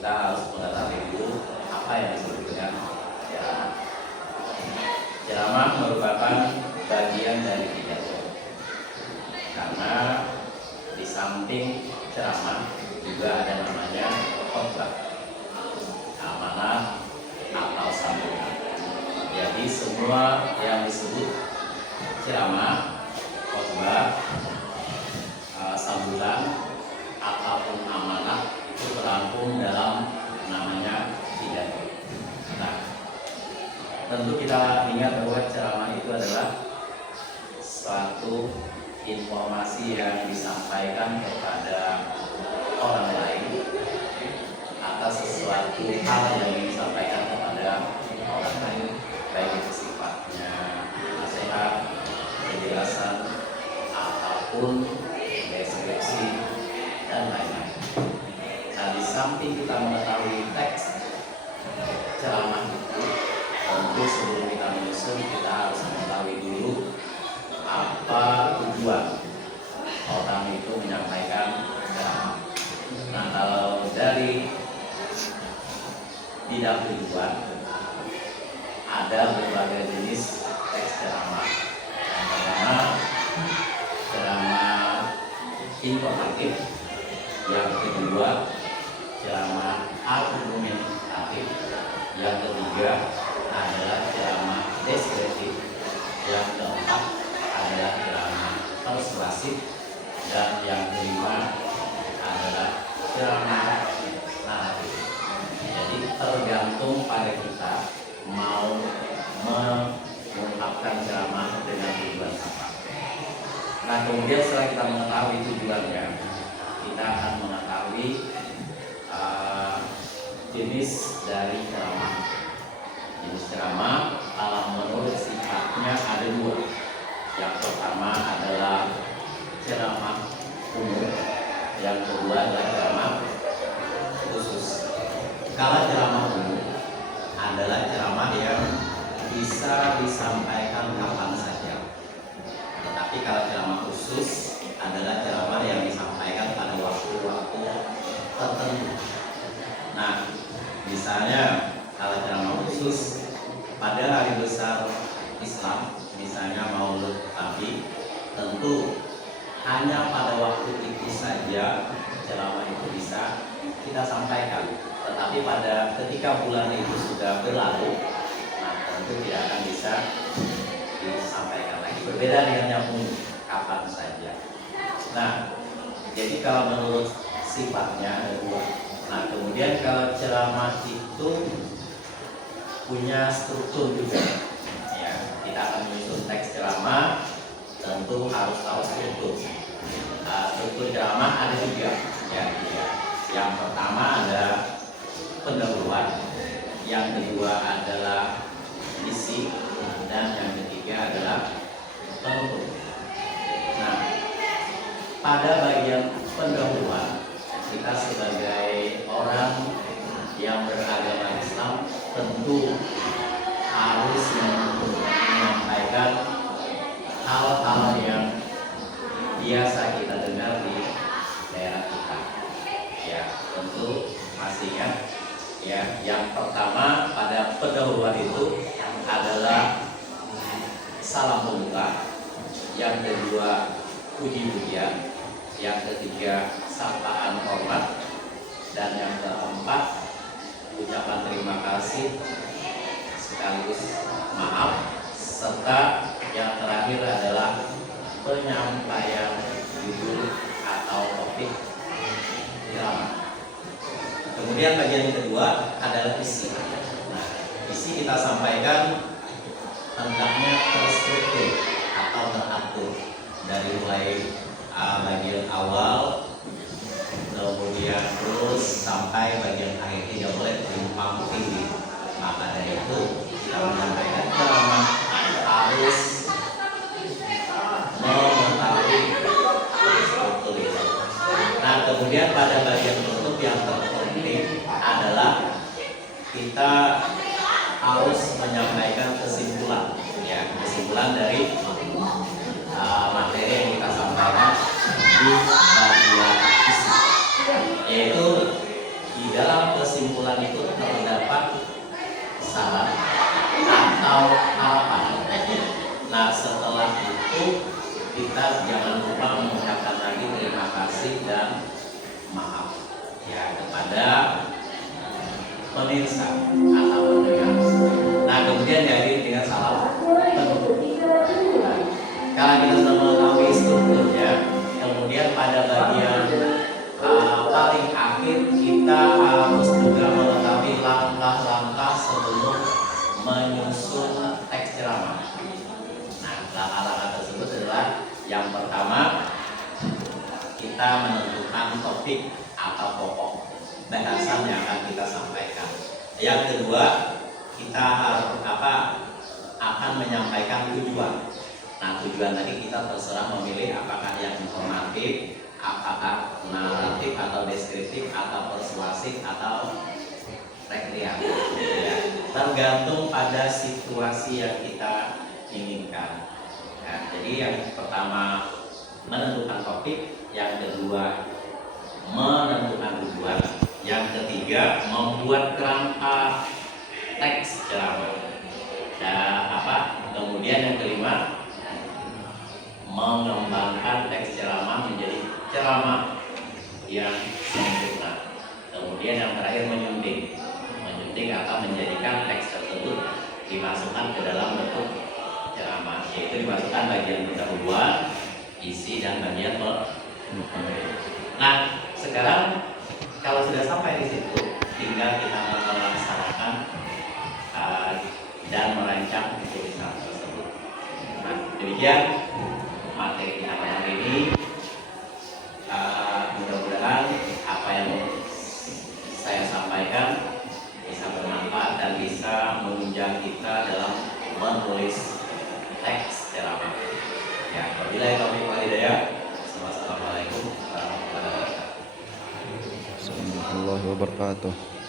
kita harus mengetahui dulu apa yang disebut dengan ceramah. Ceramah merupakan bagian dari pidato, karena di samping ceramah juga ada namanya khotbah, amanah atau sambutan. Jadi semua yang disebut ceramah, khotbah, sambutan ataupun amanah itu terangkum dalam namanya pidato. Nah, tentu kita ingat bahwa ceramah itu adalah suatu informasi yang disampaikan kepada orang lain atas sesuatu hal yang disampaikan kepada orang lain, baik itu sifatnya nasihat, penjelasan, ataupun deskripsi dan lain-lain. Nah, di samping kita mengetahui teks ceramah itu, tentu sebelum kita menyusun kita harus mengetahui dulu apa tujuan orang itu menyampaikan ceramah. Nah, kalau dari bidang tujuan ada berbagai jenis teks ceramah. Yang pertama, ceramah informatif. Yang kedua, ceramah argumentatif. Yang ketiga adalah ceramah deskriptif. Yang keempat adalah ceramah persuasif. Dan yang kelima adalah ceramah naratif. Jadi tergantung pada kita mau mengungkapkan ceramah dengan tujuan apa. Nah, kemudian setelah kita mengetahui tujuannya, kita akan mengetahui jenis dari ceramah. Jenis ceramah kalau menurut sifatnya ada dua. Yang pertama adalah ceramah umum, yang kedua adalah ceramah khusus. Kalau ceramah umum adalah ceramah yang bisa disampaikan kapan saja. Tetapi kalau ceramah khusus adalah ceramah yang disampaikan pada waktu-waktu tertentu. Nah, misalnya kalau ceramah khusus pada hari besar Islam, misalnya Maulud Nabi, tentu hanya pada waktu itu saja ceramah itu bisa kita sampaikan. Tetapi pada ketika bulan itu sudah berlalu, nah tentu tidak akan bisa disampaikan lagi. Berbeda dengan yang umum, kapan saja. Nah, jadi kalau menurut sifatnya ada dua. Nah, kemudian kalau ceramah itu punya struktur juga. Ya, kita akan menyusun teks ceramah, tentu harus tahu struktur. Struktur ceramah ada tiga. Ya. Yang pertama ada pendahuluan, yang kedua adalah isi, dan yang ketiga adalah penutup. Nah, pada bagian pendahuluan, kita sebagai orang yang beragama Islam tentu harus menyampaikan hal-hal yang biasa kita dengar di daerah kita. Ya, tentu pastinya. Ya, yang pertama pada pendahuluan itu adalah salam pembuka, yang kedua puji-pujian, yang ketiga sapaan hormat, dan yang keempat ucapan terima kasih sekaligus maaf, serta yang terakhir adalah penyampaian judul atau topik ceramah. Kemudian bagian kedua adalah isi. Nah, isi kita sampaikan hendaknya terstruktur atau teratur dari mulai bagian awal, kemudian terus sampai bagian akhir, tidak boleh tumpang tindih. Maka dari itu kita menyampaikan ceramah harus mengetahui struktur itu. Nah, kemudian pada bagian penutup yang terpenting adalah kita harus menyampaikan kesimpulan, ya, kesimpulan dari materi yang kita sampaikan di bagian isi, yaitu di dalam kesimpulan kesimpulan itu terdapat saran atau harapan. Nah setelah itu kita jangan lupa mengucapkan lagi terima kasih dan maaf ya kepada pemirsa atau pendengar. Nah kemudian diakhiri dengan salam penutup. Kalau kita sudah mengetahui strukturnya, kemudian pada bagian paling akhir kita harus juga mengetahui langkah-langkah sebelum menyusun teks ceramah. Nah, langkah-langkah tersebut adalah yang pertama kita menentukan topik atau pokok bahasan yang akan kita sampaikan. Yang kedua kita harus akan menyampaikan tujuan. Nah tujuan tadi kita terserah memilih apakah yang informatif, apakah naratif atau deskriptif atau persuasif atau rekreatif ya. Tergantung pada situasi yang kita inginkan ya. Jadi yang pertama menentukan topik, yang kedua menentukan tujuan, yang ketiga membuat kerangka teks ceramah dan kemudian yang kelima mengembangkan teks ceramah menjadi ceramah yang sempurna. Kemudian yang terakhir menyunting atau menjadikan teks tersebut dimasukkan ke dalam bentuk ceramah, yaitu dimasukkan bagian pendahuluan, isi dan bagian penutup. Nah sekarang kalau sudah sampai di situ, tinggal kita melaksanakan dan merancang tulisan tersebut. Nah demikian materi kita hari ini. Mudah-mudahan apa yang saya sampaikan bisa bermanfaat dan bisa menunjang kita dalam menulis teks ceramah. Ya, wabillahi taufiq wal hidayah. Wassalamualaikum warahmatullahi wabarakatuh. Assalamualaikum warahmatullahi wabarakatuh.